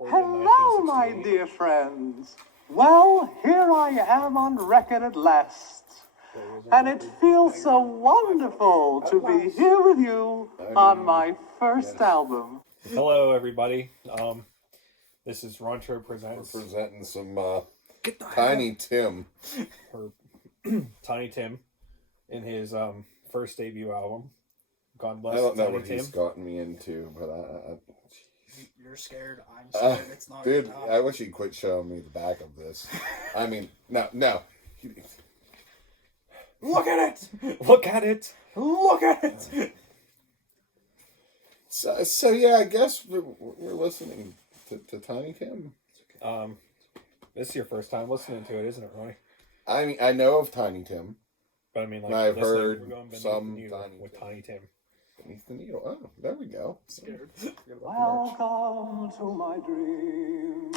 recorded in Hello, my 1968. dear friends. Well, here I am on record at last. And it feels so wonderful to be here with you on my first album. Hello, everybody. This is Rontro Presents. We're presenting some Tiny Tim. Or Tiny Tim in his first debut album. God bless I don't know Tiny what Tim. he's gotten me into, but You're scared. I'm scared. It's not. dude, I wish he'd quit showing me the back of this. I mean, no. Look at it! Look at it! Look at it! So yeah, I guess we're listening to Tiny Tim. This is your first time listening to it, isn't it, Roy? I mean, I know of Tiny Tim. But I mean, like, I've listening, heard we're going beneath some the needle Tiny with Tim. Tiny Tim. Beneath the needle. Oh, there we go. Scared. Welcome to my dream.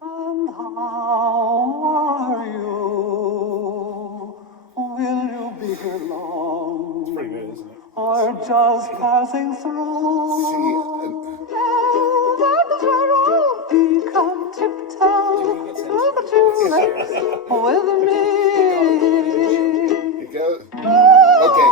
And how are you? Will you be here long? It's pretty good, isn't it? Or just passing through? That's where I'll be. Come tiptoe through the tulips with me. It goes. Okay.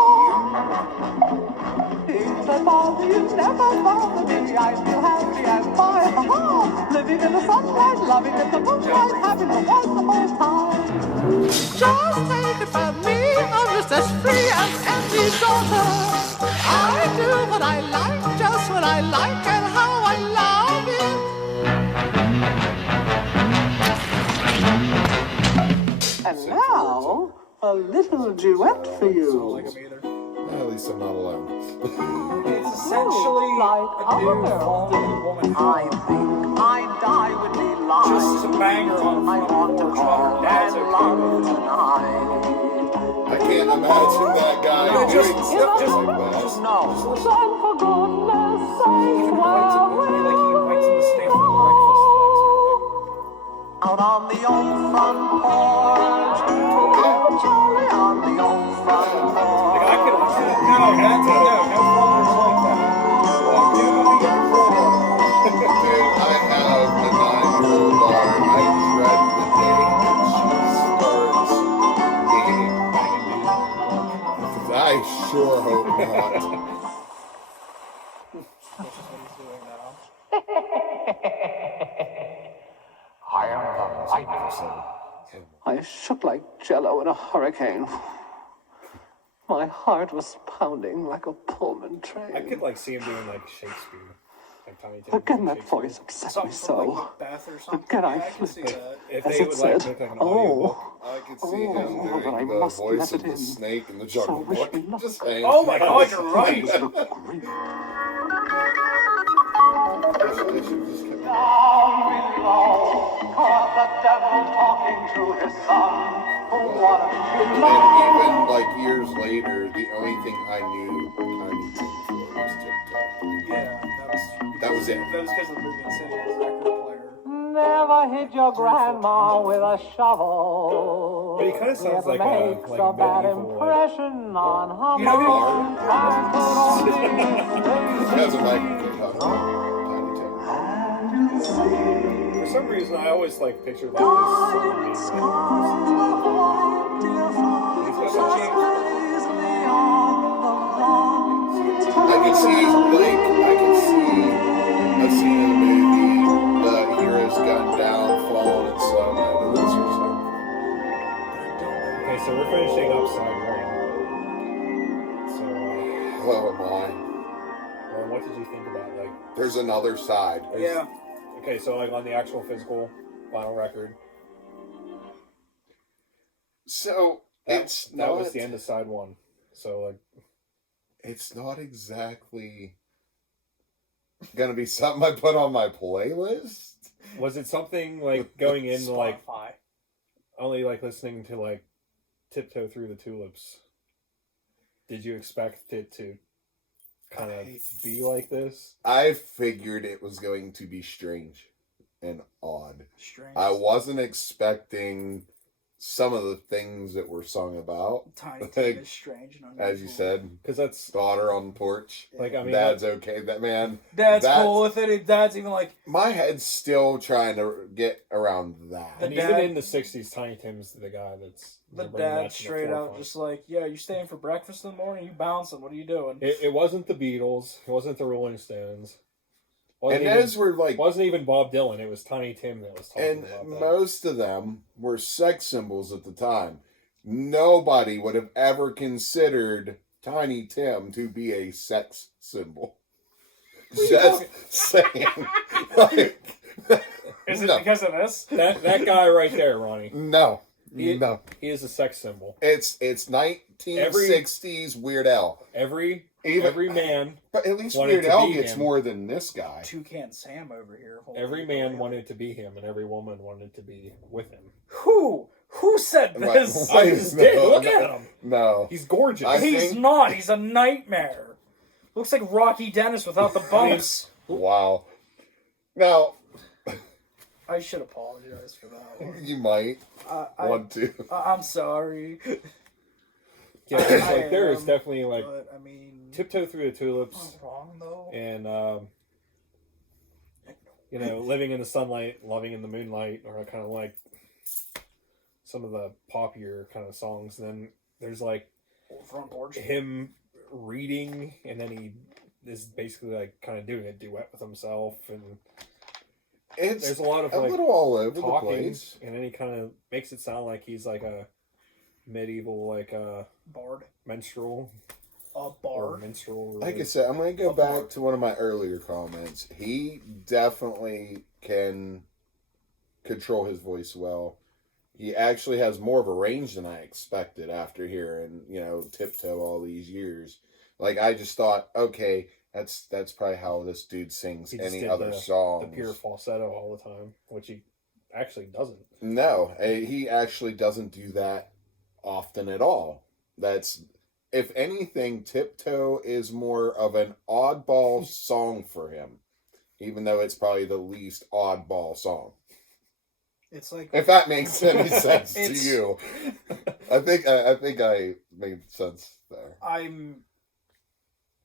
Things that bother you never bother me. I feel happy and fine. Ha-ha! Living in the sunlight, loving in the moonlight, having a wonderful time. Just take it from me, I'm just as free as any daughter. I do what I like, just what I like, and how I love it. And now, a little duet for you. Like I'm either. At least I'm not alone. It's essentially Like a dude other falling in a woman. I think I die with delight. Just to bang her on the I front want to porch call while her dad's my okay love with it. tonight. I can't imagine that guy Yeah, doing just- something just- like that. just- No. Just Son, for goodness sake, He where invites him to stay for will breakfast the next morning. out on the old front porch. Oh, Charlie, on the old front porch. Like, I could No, fathers like that. You get the crowbar. Dude, I have a 9-year-old daughter. I dread the day that she starts dating. I sure hope not. Which is what he's doing now. I am the lightning. I shook like jello in a hurricane. My heart was pounding like a Pullman train. I could, like, see him doing, like, Shakespeare. Like Tiny Tim. Again, doing that Shakespeare. voice upset me Something from so. like Macbeth or something. Again, I Yeah, I can see flipped. that. If As they it would, said, like, make, like, an audiobook. I could see him Oh, doing but I the must voice let of it the in. snake in the So jungle wish book. me luck. Just saying. Oh my God, you're right! Down below, caught the devil talking to his son. What a And even like years later, the only thing I knew Tiny Tim for was Tiptoe. Yeah, That was it. That was because of the movie Insidious record player. Never hit your grandma with a shovel. But he kind of sounds like Makes a a bad medieval, like, impression on her You know, mind. Try to put on Has a microphone. Tiny Tim. and see for some reason, I always, like, pictured, like, dark this skies of white deer flies He's got just some lazily on the lawn. I can see a scene in the movie, the hero's gunned down, falling in slow mo. This or something. Okay, so we're finishing up side one. So, Oh my. well, what did you think about, like... There's another side. Yeah. Okay, so, like, on the actual physical vinyl record, So it's that not. was the end of side one. So, like... It's not exactly gonna be something I put on my playlist. Was it something, like, going into, like, Spotify. only, like, listening to, like, Tiptoe Through the Tulips? Did you expect it to kind of be like this? I figured it was going to be strange and odd. Strange. I wasn't expecting some of the things that were sung about. Tiny Like, Tim is strange and unusual. as you said, because that's daughter on the porch. like, I mean, Dad's okay. That man. Dad's that's- cool with it. Dad's even like, My head's still trying to get around that. and The even dad- in the '60s, Tiny Tim's the guy that's the bringing that dad to the straight out forefront. just like, yeah, you staying for breakfast in the morning? You bouncing? What are you doing? It wasn't the Beatles. It wasn't the Rolling Stones. And those were like, wasn't even Bob Dylan. It was Tiny Tim that was talking and about that. most of them were sex symbols at the time. Nobody would have ever considered Tiny Tim to be a sex symbol. Just saying. Like, Is it no. because of this? That guy right there, Ronnie. No. He, No. he is a sex symbol. It's 1960s Weird Al. Every Even- man, But at least wanted Weird to Al be gets him. more than this guy. Toucan Sam over here. Holy every man moly. wanted to be him, and every woman wanted to be with him. Who said Right. this? I just did. Look at him. No. He's gorgeous. I He's think- not. He's a nightmare. Looks like Rocky Dennis without the bumps. Wow. Now, I should apologize for that one. you might want to. I'm sorry. Yeah, it's I like there is am, definitely like But I mean, Tiptoe Through the Tulips not wrong though. and Living in the Sunlight, Loving in the Moonlight are kind of like some of the poppier kind of songs. And then there's like Front porch. him reading, and then he is basically like kind of doing a duet with himself, and It's there's a lot of a like little all over the talking, place. and then he kind of makes it sound like he's like a medieval like Bard. minstrel A or bard. Like minstrel. I really. said, I'm going to go A back bard. to one of my earlier comments. He definitely can control his voice well. He actually has more of a range than I expected after hearing, Tiptoe all these years. Like, I just thought, okay, that's probably how this dude sings He just any did other the song. pure falsetto all the time, which he actually doesn't. No, he actually doesn't do that often at all. That's, if anything, Tiptoe is more of an oddball song for him, even though it's probably the least oddball song. It's like If that makes any sense to It's- you, I think I made sense there. I'm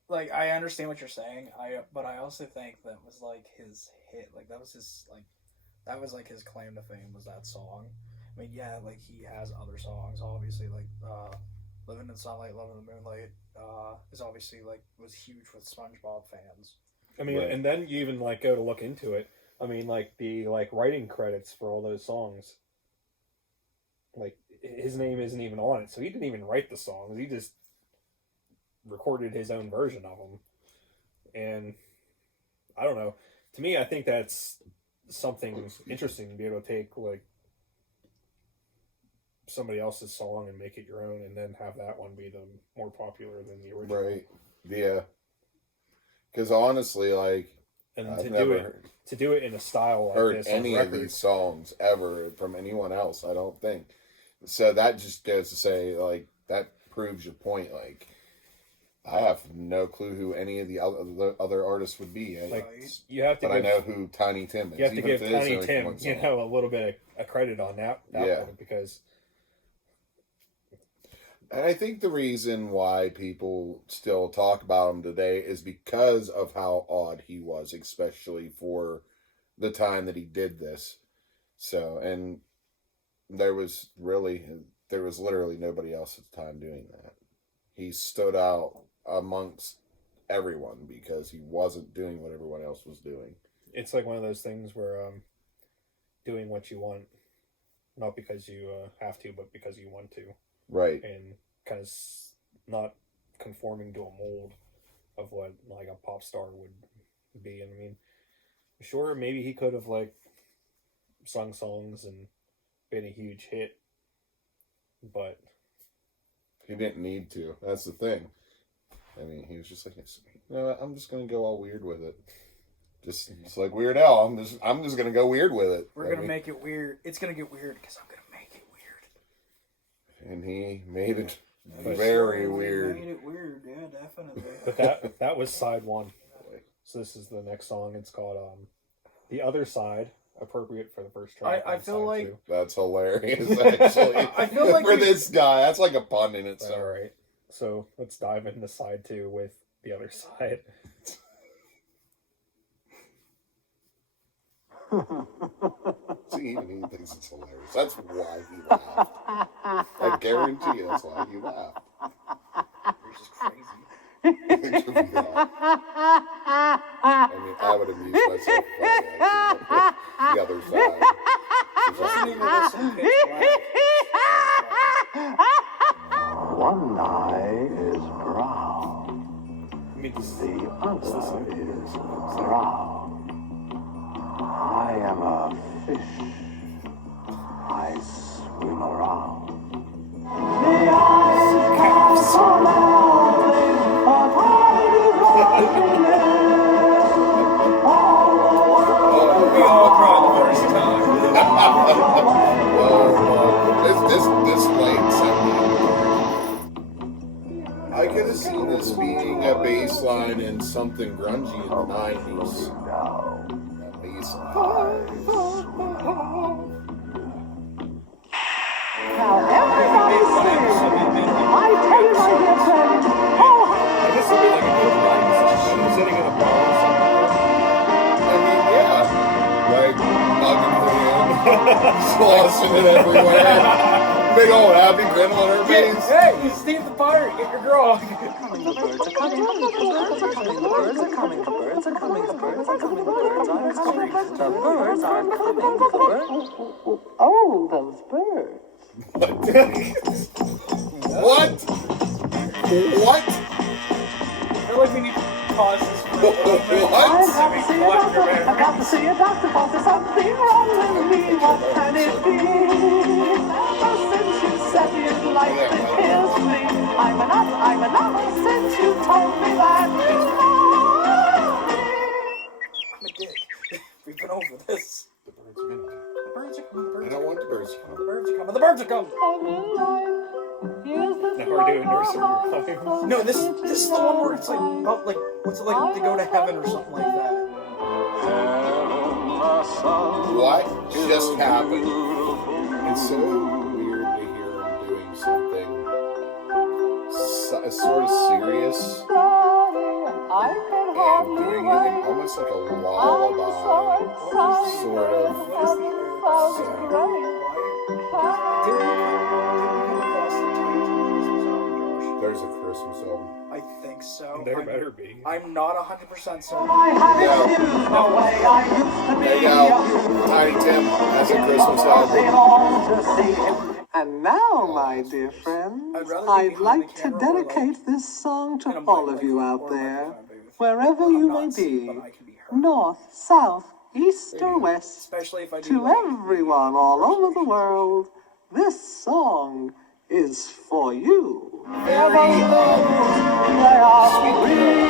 like I understand what you're saying. But I also think that was like his hit. Like that was his his claim to fame was that song. I mean, yeah, like he has other songs, obviously, like "Living in the Sunlight, Loving in the Moonlight" is obviously like was huge with SpongeBob fans. I mean, Right. and then you even like go to look into it. I mean, like the writing credits for all those songs. Like his name isn't even on it, so he didn't even write the songs. He just recorded his own version of them. And I don't know. To me, I think that's something interesting to be able to take like somebody else's song and make it your own, and then have that one be the more popular than the original. Right? Yeah. Because honestly, like, And I've to never do it in a style like heard this any on of record, these songs ever from anyone else. I don't think. So that just goes to say, like, that proves your point. Like, I have no clue who any of the other artists would be. Like, Right. you have to But I give, know who Tiny Tim is. you have to even give if it is Tiny only Tim, one song. a little bit of credit on that Yeah. point, because And I think the reason why people still talk about him today is because of how odd he was, especially for the time that he did this. So, and there was literally nobody else at the time doing that. He stood out amongst everyone because he wasn't doing what everyone else was doing. it's like one of those things where doing what you want, not because you have to, but because you want to, Right. and kind of not conforming to a mold of what like a pop star would be. And I mean, sure, maybe he could have like sung songs and been a huge hit, but He didn't need to. That's the thing. I mean, he was just like, you know what, I'm just gonna go all weird with it. Just like Weird Al. I'm just gonna go weird with it. We're gonna make it weird. It's gonna get weird because I'm gonna make it weird. And he made it But- very We weird. Made it weird, yeah, definitely. but that was side one. So this is the next song. It's called "The Other Side," appropriate for the first track. I feel side, like- too. That's hilarious, actually. I feel like for we- this guy, that's like a pun in itself. All right. So let's dive into side 2 with the other side. See, even he thinks it's hilarious. That's why he laughed. I guarantee you that's why he laughed. You're just crazy. It could be that. I mean, I would amuse myself by actually the other side. Listening to this in pitch black. One eye is brown, I mean, this, the other is brown. I am a fish. I swim around. The eyes are so lonely, but I do We all cried the first time. This late 70s. I could have seen this being a bass line in something grungy in the 90s. A bass line. Now everybody sing. I tell you, my dear friend. Oh, I guess it'd be like a good line sitting in a bar or something. I mean, yeah. Like, mugging her in, sloshing it everywhere. Big old happy grin on her face. Hey, Steve the Pirate, get your grog. the birds are coming, the birds are coming, the birds are coming, the birds are coming, the birds are coming, the birds are coming, the birds are coming, the birds. Oh, those birds. What? What? I feel like we need to pause this for a little bit. What? I've got to see a doctor, cause there's something wrong with me. What can it be? Ever since you said you'd like to kiss me, I'm a nut since you told me that you love me. I'm a dick. We've been over this. The birds are gonna The birds are coming, the I birds don't are want the birds to coming, come. the birds are coming, the birds are coming. Now we're doing nursery rhymes. No, this is the one where it's like, about, like, what's it like to go to heaven or something like that? What just happened? It's so weird to hear him doing something sort of serious and doing it in almost like a lullaby sort of There's a Christmas album. I think so. There better be. I'm not 100% certain. I haven't used the way I used to be. There you go. Tiny Tim has a Christmas They album. long to see him. And now, my dear friends, I'd rather be I'd behind like the to camera or, dedicate this song in to a all mic, of you like, out or a there, microphone, baby. wherever I'm you not may seen, be, but I can be heard. north, south, east, or west. Especially if I do To like, everyone all over the world, this song is for you. Very, They are free of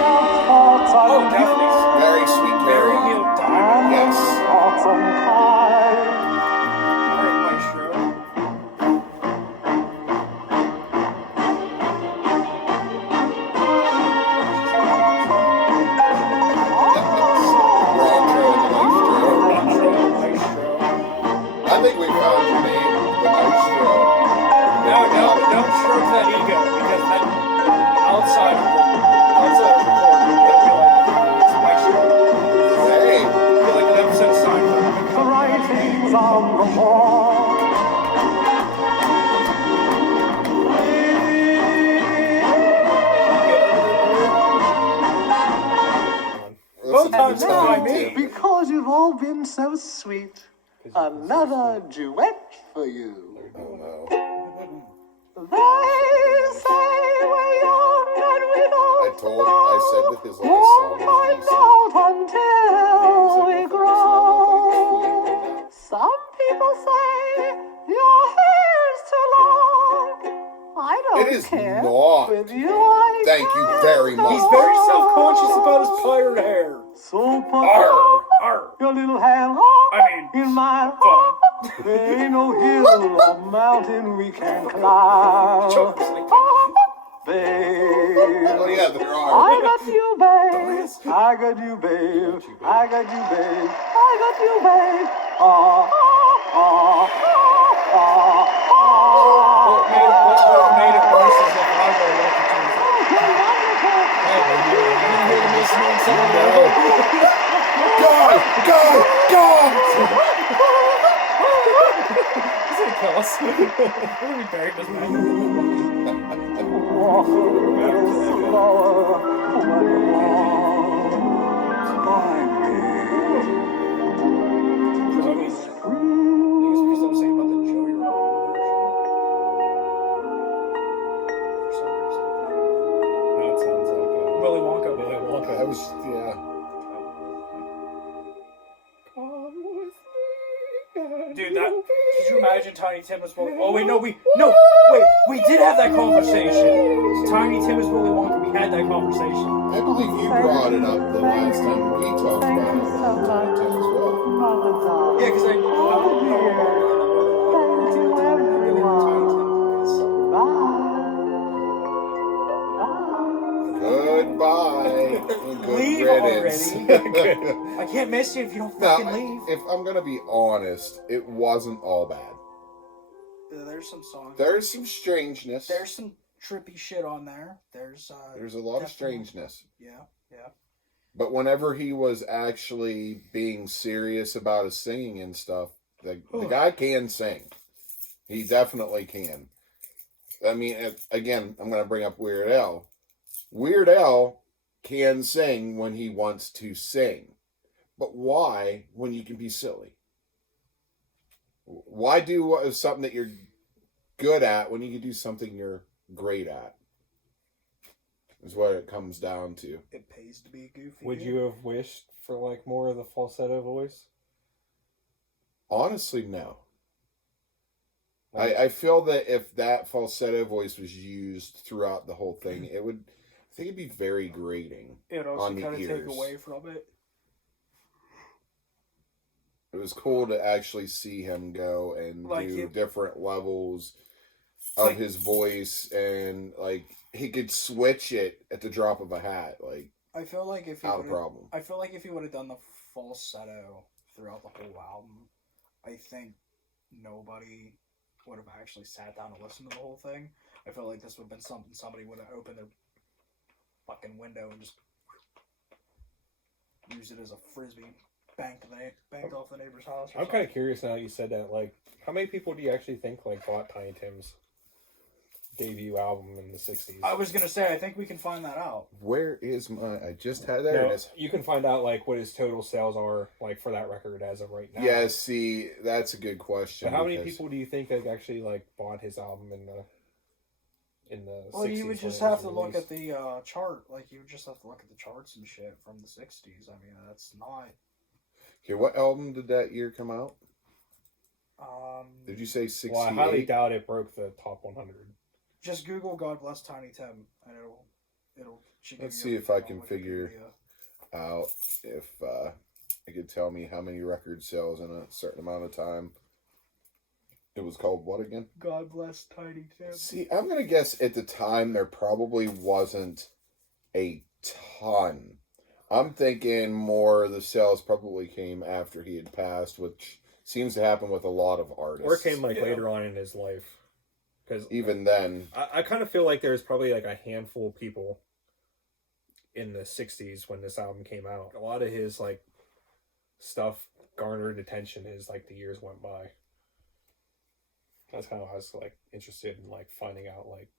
thoughts Oh, on definitely. very sweet Very carol. Neil Diamond. Yes. autumn kind. Alright, Maestro. Rontro and the Maestro. Maestro. I think we found your name, the Maestro. No, don't stroke that ego, because then outside of the recording, it'll be like, it's Maestro. Hey, It'll be like an episode of Seinfeld. The writings on the wall. Both times listen to by Tiny me. Tim. Because you've all been so sweet, another duet for you. Oh no. They say we're young and we don't I said that his last won't song find was out until we grow. Some people say your hair's too long. I don't It is care. not. With you, I Thank you very much. He's very self-conscious about his pirate hair. So put Arr, arr. your little hand I mean, in mine. fuck. There ain't no hill or mountain we can climb. Choke sleeping. Babe, Oh yeah, there I are. got you, babe. I got you, babe. I got you, babe. I got you, babe. What made it worse is if I were elected to He's gonna kill us. We're gonna be buried this Now it sounds like Willy Wonka. Willy Wonka. I was, yeah. Dude, that. Could you imagine Tiny Tim as Willy? Oh wait, no, we did have that conversation. Tiny Tim as Willy Wonka. We had that conversation. I believe you brought it up the last time we talked Thank about you it so much. as well. Yeah, because I don't know about Thank you, everyone. Bye. Goodbye. Good Leave riddance. already. I can't miss you if you don't fucking leave. If I'm gonna be honest, it wasn't all bad. There's some songs. There's some strangeness. There's some trippy shit on there. There's There's a lot of strangeness. Yeah. But whenever he was actually being serious about his singing and stuff, the guy can sing. He definitely can. I mean, again, I'm going to bring up Weird Al. Weird Al can sing when he wants to sing. But why when you can be silly? Why do something that you're good at when you can do something you're great at? Is what it comes down to. It pays to be goofy. Would you have wished for like more of the falsetto voice? Honestly, no. I feel that if that falsetto voice was used throughout the whole thing, I think it'd be very grating. It would also on the kind of take ears. away from it. It was cool to actually see him go and Like do it- different levels of Like- his voice, and like he could switch it at the drop of a hat, like I feel like if he not a would've- problem. I feel like if he would have done the falsetto throughout the whole album, I think nobody would have actually sat down and listened to the whole thing. I feel like this would have been something somebody would have opened their fucking window and just used it as a frisbee, banked off the neighbor's house. I'm kind of curious now that you said that. Like, how many people do you actually think like bought Tiny Tim's debut album in the '60s? I was gonna say, I think we can find that out. Where is my? I just had there. No, It is. you can find out like what his total sales are like for that record as of right now. Yeah, see, that's a good question. But how many because- people do you think like actually like bought his album in the Well, 60s you would when just it was have to look released? at the chart. Like, you would just have to look at the charts and shit from the 60s. I mean, that's not... Okay, what album did that year come out? Did you say Well, I highly 68? doubt it broke the top 100. Just Google God Bless Tiny Tim, and it'll should give Let's you see if I everything can on figure Wikipedia. out if it could tell me how many record sales in a certain amount of time. It was called what again? God Bless Tiny Tim. See, I'm gonna guess at the time there probably wasn't a ton. I'm thinking more of the sales probably came after he had passed, which seems to happen with a lot of artists. Or it came like Yeah. later on in his life. Because Even then, I kind of feel like there's probably like a handful of people in the 60s when this album came out. A lot of his like stuff garnered attention as like the years went by. That's kind of why I was like interested in like finding out like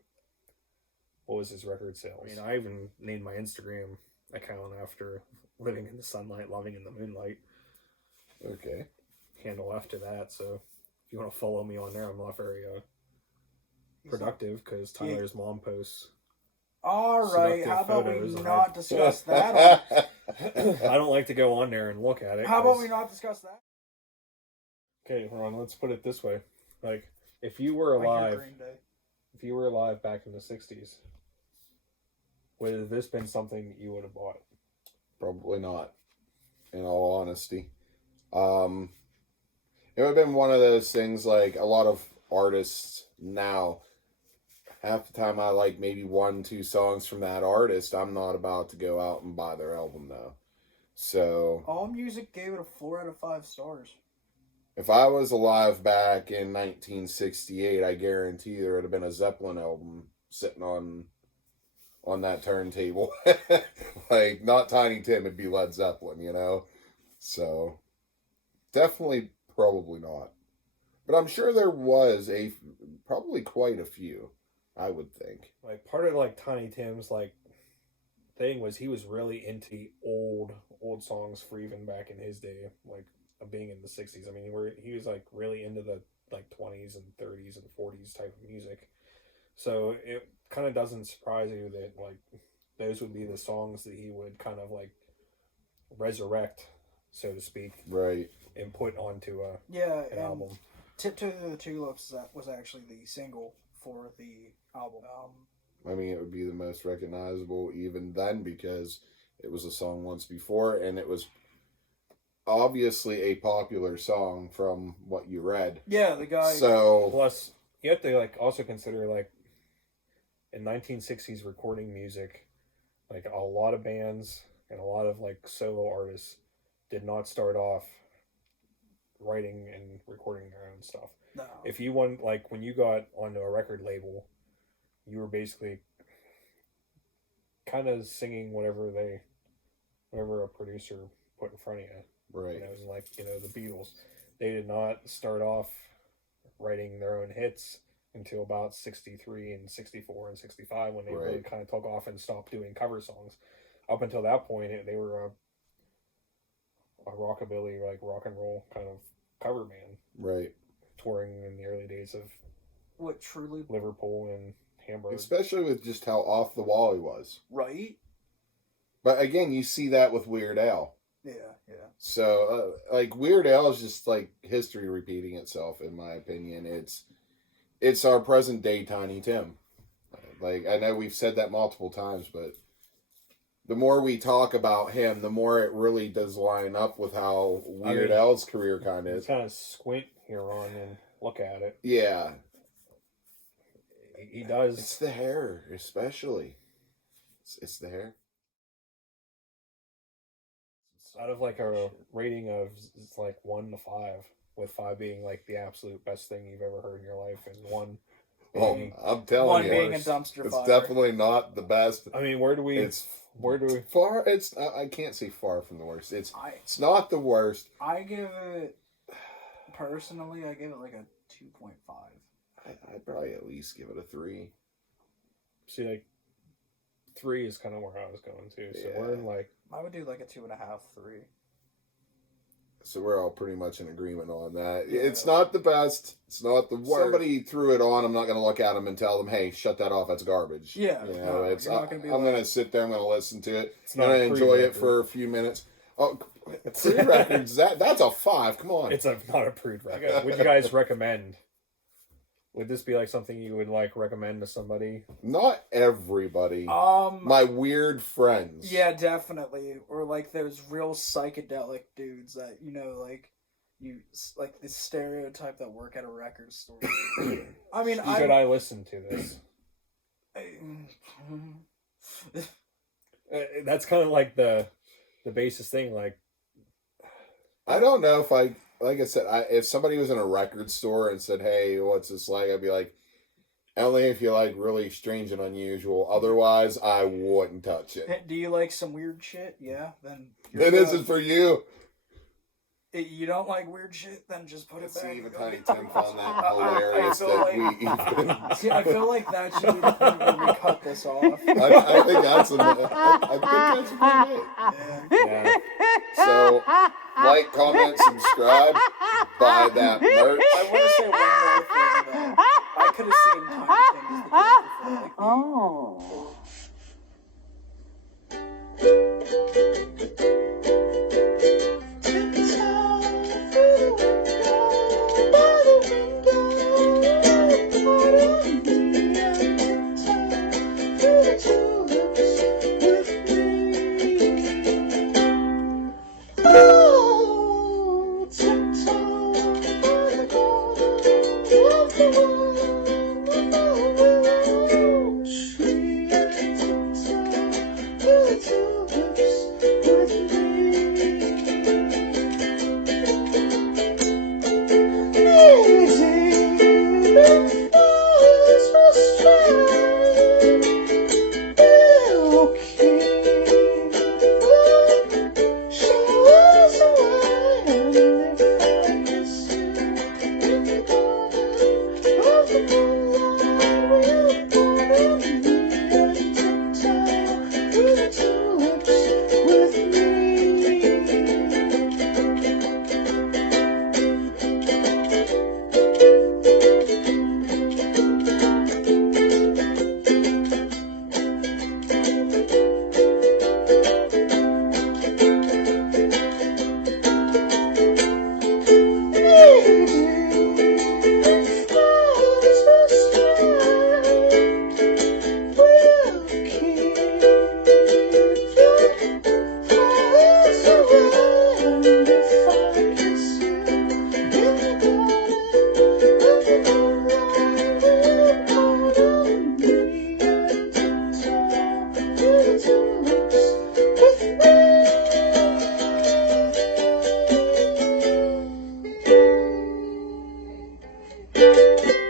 what was his record sales. I mean, I even named my Instagram account after Living in the Sunlight, Loving in the Moonlight okay. handle after that. So if you want to follow me on there, I'm not very productive because Tyler's mom posts. All right, Seductive how about we photos of not her. discuss that? I don't like to go on there and look at it. How about 'cause- we not discuss that? Okay, Ron, let's put it this way. Like, if you were Like your alive, Green Day. if you were alive back in the 60s, would have this been something you would have bought? Probably not, in all honesty. It would have been one of those things like a lot of artists now. Half the time I like maybe 1-2 songs from that artist. I'm not about to go out and buy their album though. So All Music gave it a 4 out of 5 stars. If I was alive back in 1968, I guarantee there would have been a Zeppelin album sitting on that turntable. Like, not Tiny Tim, it'd be Led Zeppelin, you know? So, definitely, probably not. But I'm sure there was probably quite a few, I would think. Like, part of, like, Tiny Tim's, like, thing was he was really into the old songs for even back in his day, like, of being in the 60s. I mean, he was, like, really into the, like, 20s and 30s and 40s type of music. So, it kind of doesn't surprise you that, like, those would be the songs that he would kind of, like, resurrect, so to speak, Right. and put onto an and album. Tiptoe to the Tulips was actually the single for the album. I mean, it would be the most recognizable even then because it was a song once before, and it was obviously a popular song from what you read. Yeah, the guy. So, Plus, you have to, like, also consider, like, in 1960s recording music, like, a lot of bands and a lot of, like, solo artists did not start off writing and recording their own stuff. No. If you want, like, when you got onto a record label, you were basically kind of singing whatever a producer put in front of you. right. You know, it was like, you know, the Beatles. They did not start off writing their own hits until about 63 and 64 and 65 when they really Right. kind of took off and stopped doing cover songs. Up until that point, they were a rockabilly, like, rock and roll kind of cover band, Right. touring in the early days of What truly. Liverpool and Hamburg. Especially with just how off the wall he was. Right? But again, you see that with Weird Al. Yeah. So, like, Weird Al is just, like, history repeating itself, in my opinion. It's our present day Tiny Tim. Like, I know we've said that multiple times, but the more we talk about him, the more it really does line up with how Weird Al's career kind of You is. kind of squint here on and look at it. Yeah. He does. It's the hair, especially. It's the hair. Out of, like, a rating of, it's like 1 to 5, with 5 being, like, the absolute best thing you've ever heard in your life, and 1 Oh, being, I'm telling One you, being a it's dumpster fire. definitely not the best. I mean, where do we far. It's I can't say far from the worst. It's not the worst. I give it, personally, I give it like a 2.5. I'd probably at least give it a 3. see, like, 3 is kind of where I was going to, so Yeah. we're in, like, I would do like a 2.5, 3. So we're all pretty much in agreement on that. Yeah. It's not the best. It's not the worst. Somebody threw it on. I'm not going to look at them and tell them, "Hey, shut that off. That's garbage." Yeah, you know, no, it's. you're not gonna be I'm like- going to sit there. I'm going to listen to it. It's I'm not going a to enjoy it pre-record. for a few minutes. Oh, pre-records. That's a 5. Come on. it's not a prude record. Would you guys recommend? Would this be, like, something you would, like, recommend to somebody? Not everybody. My weird friends. Yeah, definitely. Or like those real psychedelic dudes that, you know, like like the stereotype that work at a record store. I mean, Should I listen to this? That's kind of like the basis thing. Like, I don't know if like I said, if somebody was in a record store and said, "Hey, what's this like?" I'd be like, only if you like really strange and unusual. Otherwise, I wouldn't touch it. Do you like some weird shit? Yeah, then It isn't for you. You don't like weird shit, then just put it back. See, even and go Tiny get Tim some- found that hilarious feel that like- we even. See, I feel like that should be the point where we cut this off. I think that's a good night. yeah, So, like, comment, subscribe, buy that merch. I want to say one more thing though. I could have seen Tiny Tim as the character for like Oh. Oh, tiptoe by the Thank